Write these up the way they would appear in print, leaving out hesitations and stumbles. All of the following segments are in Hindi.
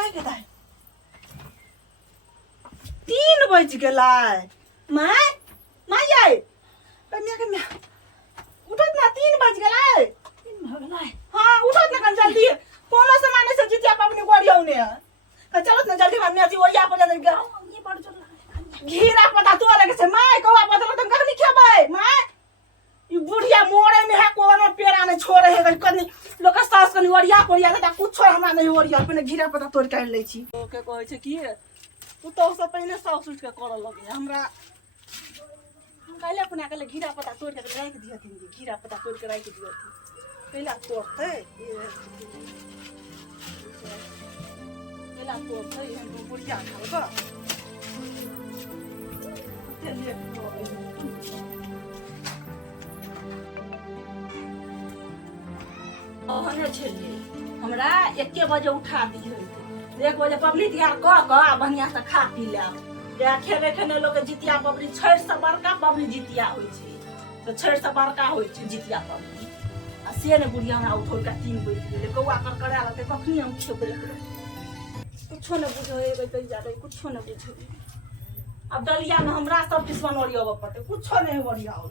दाई के दाई 3 बज गेलै माय माय आइ कन्या उठत ना 3 बज गेलै 3 भ गेलै हां उठत ना कन जल्दी कोनो सामान से जितिया पाबनी गोड़ियौने त चलत ना जल्दी हम मेची ओरिया पर जल्दी ये बड़ जोर घीरा पता तोरे के से माय कौवा बदल त कखनी खेबै माय ई बुढ़िया मोरे में है कोनो पेड़ा ने छोड़े है कनी लोक सास कनी ओरिया पोरिया त कुछो हमरा नहीं ओरिया पने घीरा पता तोड़ के लै छी के कहै छै की तू तो सब पहले सास उठ के करऽ लगे हमरा काले अपना के घीरा पता तोड़ के राख दिया थी घीरा पता तोड़ के राख दिया थी पहला तोड़ते पहला तोड़ते हम बुढ़िया खालबा चलिए ओहने छलिए हमरा 1 बजे उठा दिए 1 बजे पबनी तैयार क बढ़िया से खा पी ले या खेबे खेने लोग जितिया पबनी छठ से बड़का पबनी जितिया होय छै तो छठ से बड़का होय छै जितिया पबनी आ से ने बुढ़िया हमरा उठोल का 3 बजे गेले कौआ कर करा लते कखनी हम खेबे कुछो न बुझो ए गई जा रे कुछो न बुझो अब दलिया में हमरा सब किस बनोरियो पड़ते कुछो नहीं ओरियाओ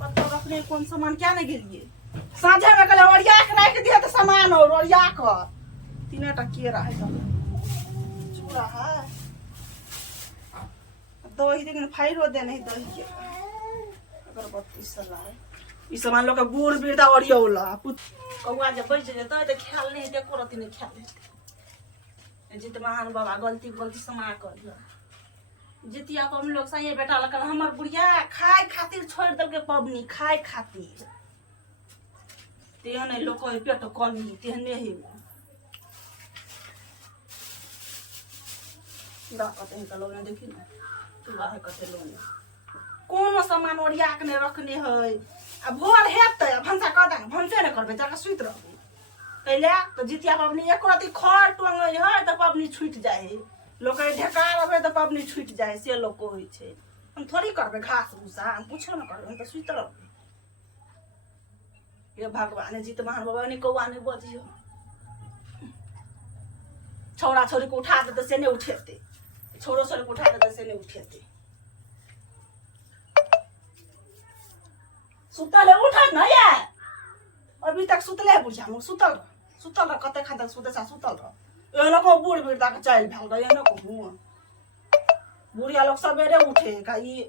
पत्तो रखने कौन सामान क्या नहीं गेलिए साझे में कल ओरिया के राख दिया तो सामान और ओरिया के 3 टा केरा है चूड़ा है दही लेकिन फाइरो दे नहीं दही के अगरबत्ती सला है ई सामान लोग के बूढ़ वृद्धा ओरियोला कौआ जब बच जेता तो ख्याल नहीं देखो रति नहीं ख्याल जित महान बाबा गलती समा कर जितिया को हम लोग सही बेटा लकल हमर बुढ़िया खाए खातिर छोड़ दल के पबनी खाए खातिर तेहने लोक पेट कमी तेहने ही लोग देखी ना चूल्हा है कते लोग कोनो सामान ओरिया के नहीं रखने है आ भोर हेतै भंसा कह दा भंसे नहीं करबे तक सुत रहबे कैले तो जितिया पबनी एक रति खर टंगै है तो पबनी छूट जाए है लोग ढेका रहे तो पबनी छूट जाए से लोग को होई छै हम थोड़ी करबे घास भूसा हम पूछो न करबे हम तो सुत रहबे ये भगवान जी तो महान बाबा ने कौआ नहीं बजियो छोरा छोरी को उठा देते से नहीं उठेते छोरो छोरी को उठा देते से नहीं उठेते सुतले उठत न ये अभी तक सुतले बुझा हम सुतल कते खान तक सुते सा सुतल रह एनो को बूढ़ वृद्धा के चल भेल गए एनो को हुआ बुढ़िया लोग सवेरे उठे का ई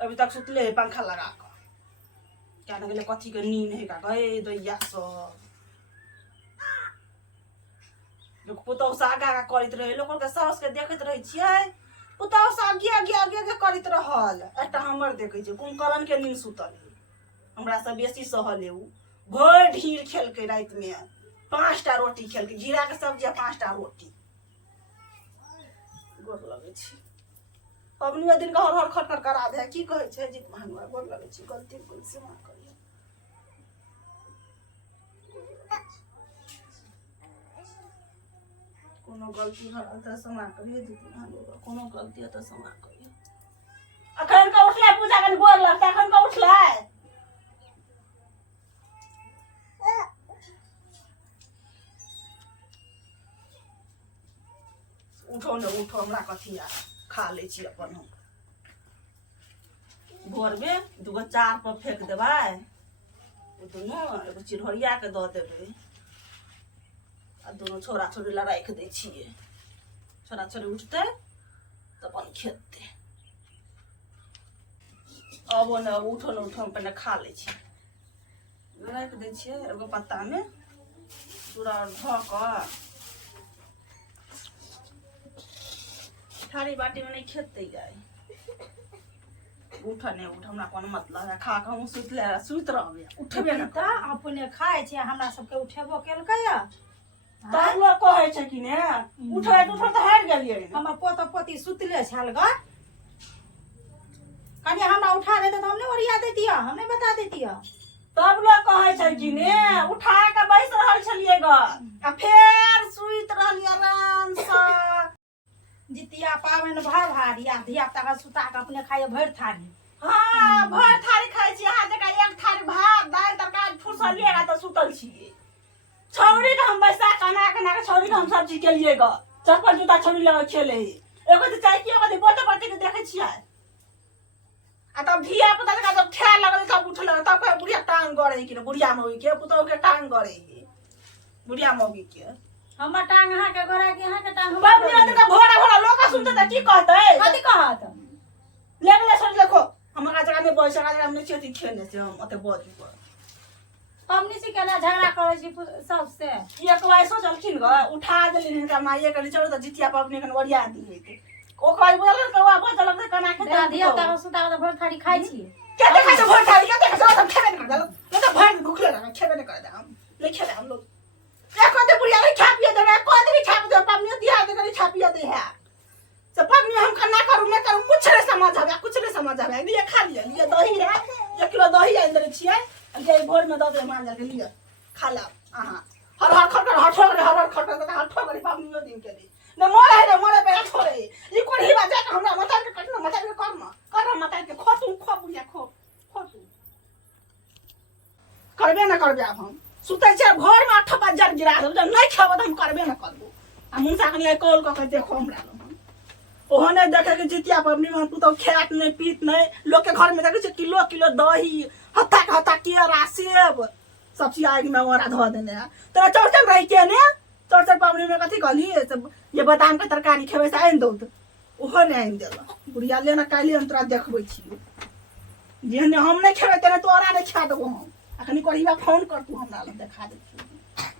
अभी तक सुतले है पंखा लगा के क्या न गेले कथी के नींद है का गए दैया सब लोग पुतौ से आगा करैत रहे लोग के सास के देखैत रहे छियै पुतौ से आगे करैत रहल एकटा हमर देखै छै कुंभकर्ण के नींद सुतल हमरा से बेसी सहल है उ भर ढीर खेल के रात में 5 टा रोटी खेल के जीरा के सब्जी 5 टा रोटी गोर लगे छी पबनी दिन का हर खटखट करा दे की कहै छै जीत महानुआ गोर लगे छी गलती कोई से ना करियो कोनो गलती भरल त समा करियो जीत महानुआ कोनो गलती त समा करियो अखन का उठले पूजा कन गोर लगता अखन का उठले उठो न उठो हमरा कथी आ खा ले छी अपन हम भोर में 2 4 पर फेंक देबै ओ दोनों एगो चिरहरिया के द देबै आ दोनों छोरा छोरी ला राख दै छियै छोरा छोरी उठते त अपन खेते अब न उठो न उठो पहले खा ले छी राख दै छियै एगो पत्ता में पूरा ध क थारी बाटी में नहीं खेते जाए उठ नहीं उठ हमरा कोनो मतलब है खा के हम सुत रहबे उठबे न त अपने खाए छै हमरा सबके उठेबो केलकै या तब लोग कहै छै कि ने उठै त हार गेलियै हमर पोता पोती सुतले छल ग कनी हमरा उठा देते त हमने ओरिया देतिया हमने बता देतिया तब लोग कहै छै कि ने उठा के बैस रहल छलिए ग आ फेर सुत रहलिए आराम से जितिया पावन भर भारिया धिया पुता सुता के अपने खाए भर थारी हां भर थारी खाइ छी अहाँ जका एक थारी भात दाल तरकारी फुसलिएगा त सुतल छिए छौरी के हम बैसा कना हम सब चीज के लिए ग चप्पल जूता छोड़ी लगा खेले एगो तो चाय की एगो तो बोते बोते के देखे छियै आ तब धिया पुता का जब खाए लगल तब उठल तब कहे बुढ़िया टांग गड़े कि बुढ़िया मौगी के पुतौ के टांग गड़े बुढ़िया मौगी के हमर टांग अहाँ के गोरा के अहाँ के टांग बाप रे का भोरा भोरा लोग सुनते त की कहते कथी कहत लेगले सोच देखो हमरा जगह में पैसा का जगह में चेती खेलने से हम अते बोझी पर हमनी से केना झगड़ा करे छी सबसे एक बार सोचलखिन ग उठा देलिन हिनका माइए के चलो त जितिया पबनी कन ओरिया दिए ओ कहि बोलल कौआ बचल के कना के धिया पुता सुता के भर थारी खाइ छी केते खाइ भर थारी केते खाइ हम खेबे न कर दलो न त भर भूखले रह खेबे न कर दे हम ले खेले हम लोग एक कोते बुढ़िया रे खा पिए दे को दे खा दे पबनी दिया दे करी खा पिए दे है से पबनी हम करना करू न करू कुछ रे समझ आवे कुछ रे समझ आवे लिए खा लिए दही है 1 किलो दही अंदर छियै जे भोर में दे मान जा के लिए खा ला आहा हर हर खटर हर ठोकर पबनी दिन के लिए न मोरे रे मोरे पे छोड़े ई कोन ही बाजा के हमरा मता के कटना मता के कर मता के खो तू खो बुया खो तू करबे न करबे अब हम सुते छै घर में 8 बजे गिरा दब जब नहीं खाबो त हम करबे न करबो आ मुंसा कनी कॉल क के देखो हमरा ओहने देखे के जितिया पबनी में तू तो खात नहीं पीत नहीं लोग के घर में देखे छै किलो किलो दही हत्ता केरा सेब सब चीज आग में ओरा धो देने तोरा चौचन रही के ने चौचन पबनी में कथी कहली ये बादाम के तरकारी खेबे से आइन दो ओहो ने आइन देला बुढ़िया ले ना काली हम तोरा देखबै छी जेहने हम नहीं खेबे तेने तोरा नहीं खा देबो हम अखनी कहिया फोन कर तू हमरा लग देखा दे